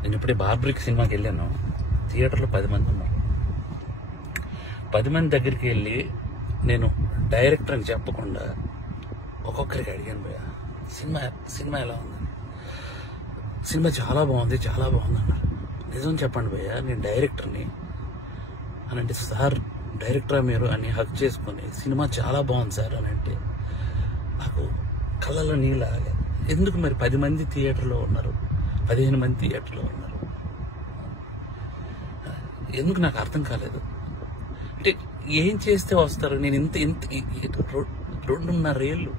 నేను ఇప్పుడే బార్బరిక్ సినిమాకి వెళ్ళాను. థియేటర్లో 10 మంది ఉన్నారు. 10 మంది దగ్గరికి వెళ్ళి నేను డైరెక్టర్ అని చెప్పకుండా ఒక్కొక్కరికి అడిగాను భయ్యా, సినిమా ఎలా ఉందని. సినిమా చాలా బాగుంది అన్నారు. నిజం చెప్పండి భయ్యా, నేను డైరెక్టర్ని అని అంటే, సార్ డైరెక్టరా మీరు అని హక్ చేసుకుని సినిమా చాలా బాగుంది సార్ అని అంటే నాకు కళ్ళలో నీళ్ళు ఆగలేదు. ఎందుకు మరి 10 మంది థియేటర్లో ఉన్నారు, 15 మంది థియేటర్లో ఉన్నారు, ఎందుకు నాకు అర్థం కాలేదు. అంటే ఏం చేస్తే వస్తారు? నేను ఇంత 2.5 ఏళ్ళు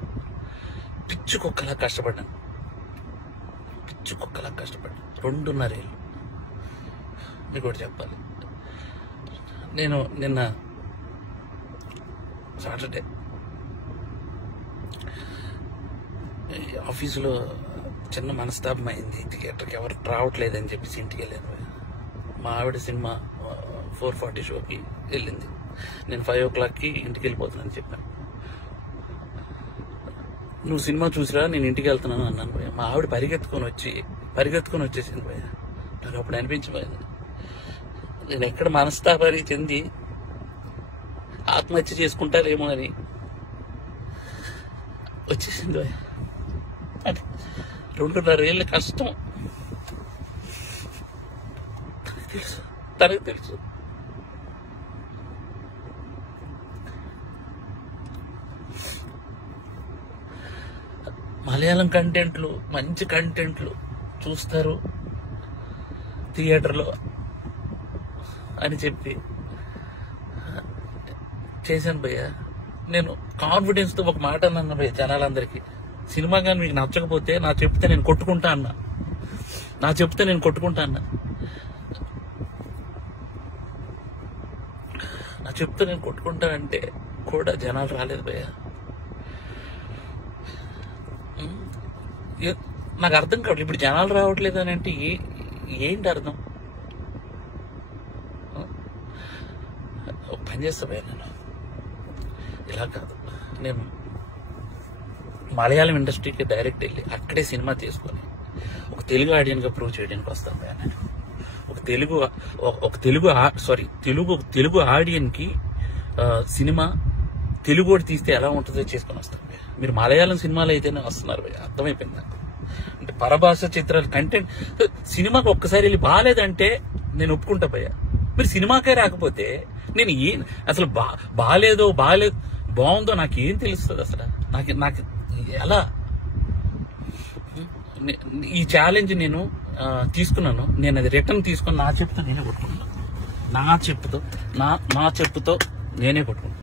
పిచ్చుకొక్కలా కష్టపడ్డాను. 2.5 ఏళ్ళు. మీకు ఒకటి చెప్పాలి, నేను నిన్న సాటర్డే ఆఫీసులో చిన్న మనస్తాపం అయింది. థియేటర్కి ఎవరు రావట్లేదని చెప్పేసి ఇంటికి వెళ్ళాను. మా ఆవిడ సినిమా 4:40 షోకి వెళ్ళింది. నేను 5 o'clockకి ఇంటికి వెళ్ళిపోతున్నాను చెప్పాను. నువ్వు సినిమా చూసిరా, నేను ఇంటికి వెళ్తున్నాను అన్నాను భయ్య. మా ఆవిడ పరిగెత్తుకొని వచ్చేసింది భయ్య. నాకు అప్పుడు అనిపించిపోయింది, నేను ఎక్కడ మనస్తాపానికి చెంది ఆత్మహత్య చేసుకుంటారేమో అని వచ్చేసింది భయ్య. అంటే 2.5 ఏళ్ళ కష్టం తనకు తెలుసు. మలయాళం కంటెంట్లు, మంచి కంటెంట్లు చూస్తారు థియేటర్లో అని చెప్పి చేశాను భయ్య. నేను కాన్ఫిడెన్స్తో ఒక మాట అన్నాను భయ్య జనాలందరికీ, సినిమా కానీ మీకు నచ్చకపోతే నా చెప్తే నేను కొట్టుకుంటా అన్నా. అంటే కూడా జనాలు రాలేదు భయ్య. నాకు అర్థం కావట్లేదు, ఇప్పుడు జనాలు రావట్లేదు అని అంటే ఏంటి అర్థం? ఒక పని చేస్తా భయ్య, నేను ఇలా కాదు, నేను మలయాళం ఇండస్ట్రీకి డైరెక్ట్ వెళ్ళి అక్కడే సినిమా తీసుకొని ఒక తెలుగు ఆడియన్గా ప్రూవ్ చేయడానికి వస్తాను భయ్య. నేను తెలుగు ఆడియన్కి సినిమా తెలుగు తీస్తే ఎలా ఉంటుందో చేసుకొని వస్తాను భయ్య. మీరు మలయాళం సినిమాలు అయితేనే వస్తున్నారు భయ్య, అర్థమైపోయింది నాకు. అంటే పరభాష చిత్రాలు కంటెంట్ సినిమాకి ఒక్కసారి వెళ్ళి బాగాలేదంటే నేను ఒప్పుకుంటా భయ్య. మీరు సినిమాకే రాకపోతే నేను అసలు బాగుందో నాకేం తెలుస్తుంది అసలు? నాకు ఎలా ఈ ఛాలెంజ్ నేను తీసుకున్నాను. నేను అది రిటర్న్ తీసుకుని నా చెప్పుతో నేనే కొట్టుకున్నాను. నా చెప్పుతో నేనే కొట్టుకున్నాను.